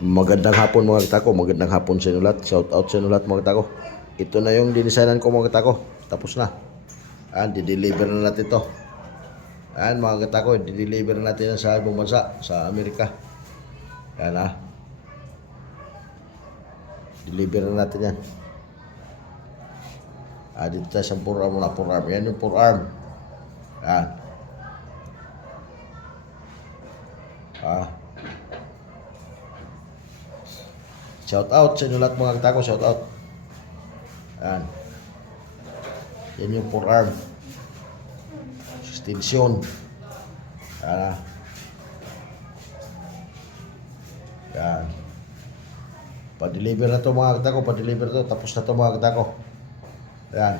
Magandang hapon mga kita ko, magandang hapon sa inyo lahat. Shout out sa inyo lahat mga kita ko. Ito na yung dinesignan ko mga kita ko. Tapos na. Di-deliver na natin to. Mga kita ko, di-deliver na natin yan sa ibang bansa, sa Amerika. Deliver na natin yan. Dito tayo sa forearm na forearm. Yan yung forearm. Yan. Shout out sa inyo lahat mga kita ko, shout out. Yan yung forearm. Extension. Yan. Pa-deliver na to mga kita ko, pa-deliver to. Tapos na to mga kita ko. Yan.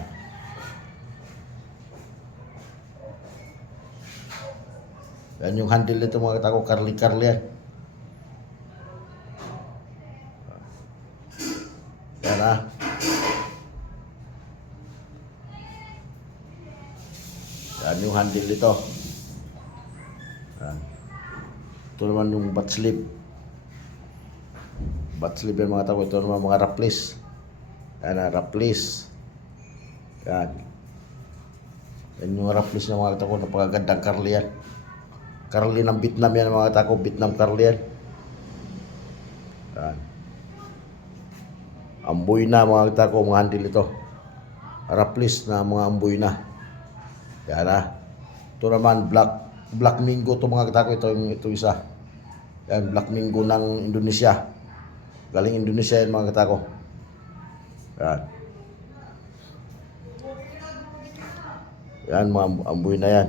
Yan yung handle nito mga kita ko, curly yan. Yan Yan yung handle nito. Yan. Ito naman yung butt sleeve. Butt sleeve yan mga tao. Ito naman mga raplis. Yan raplis. Yan. Yan yung raplis ng mga tao. Napakagandang curly yan. Curly ng Vietnam yan mga tao. Vietnam curly yan. Yan. Amboy na mga tao. Mga handle ito. Raplis na mga amboy na. Yan Ito naman Black Mingo to mga kitako. Ito isa. Yan Black Mingo ng Indonesia. Galing Indonesia yan mga kitako. Yan mga amboy na yan.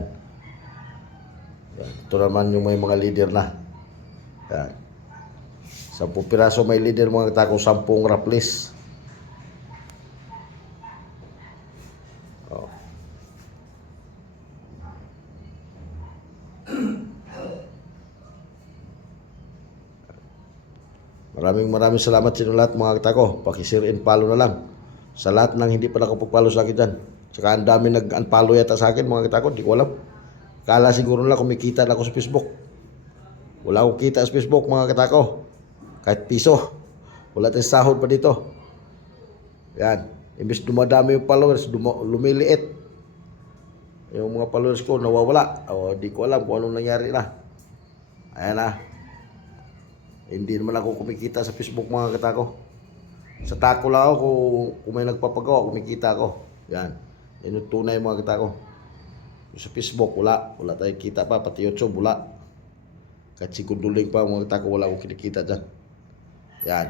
Ito naman yung may mga leader na. Yan 10 piraso may leader mga kitako. 10 raplis. Maraming salamat sa inyo lahat mga kita ko. Paki-share and follow na lang. Sa lahat ng hindi pa nakapag-follow sa akin dyan. Saka ang dami nag-unfollow yata sa akin mga kita ko. Di ko alam. Kala siguro nila kumikita na ako sa Facebook. Wala akong kita sa Facebook mga kita ko. Kahit piso. Wala tayong sahod pa dito. Yan. Imbis dumadami yung followers, lumiliit. Yung mga followers ko nawawala. Di ko alam kung anong nangyari na. Ayan Hindi naman ako kumikita sa Facebook mga katako. Sa tako lang ako kung may nagpapagawa, kumikita ako. Yan yung tunay mga katako. Sa Facebook wala tayong kita pa, pati YouTube wala. Kahit si Kunduling pa mga katako, wala akong kinikita dyan. Yan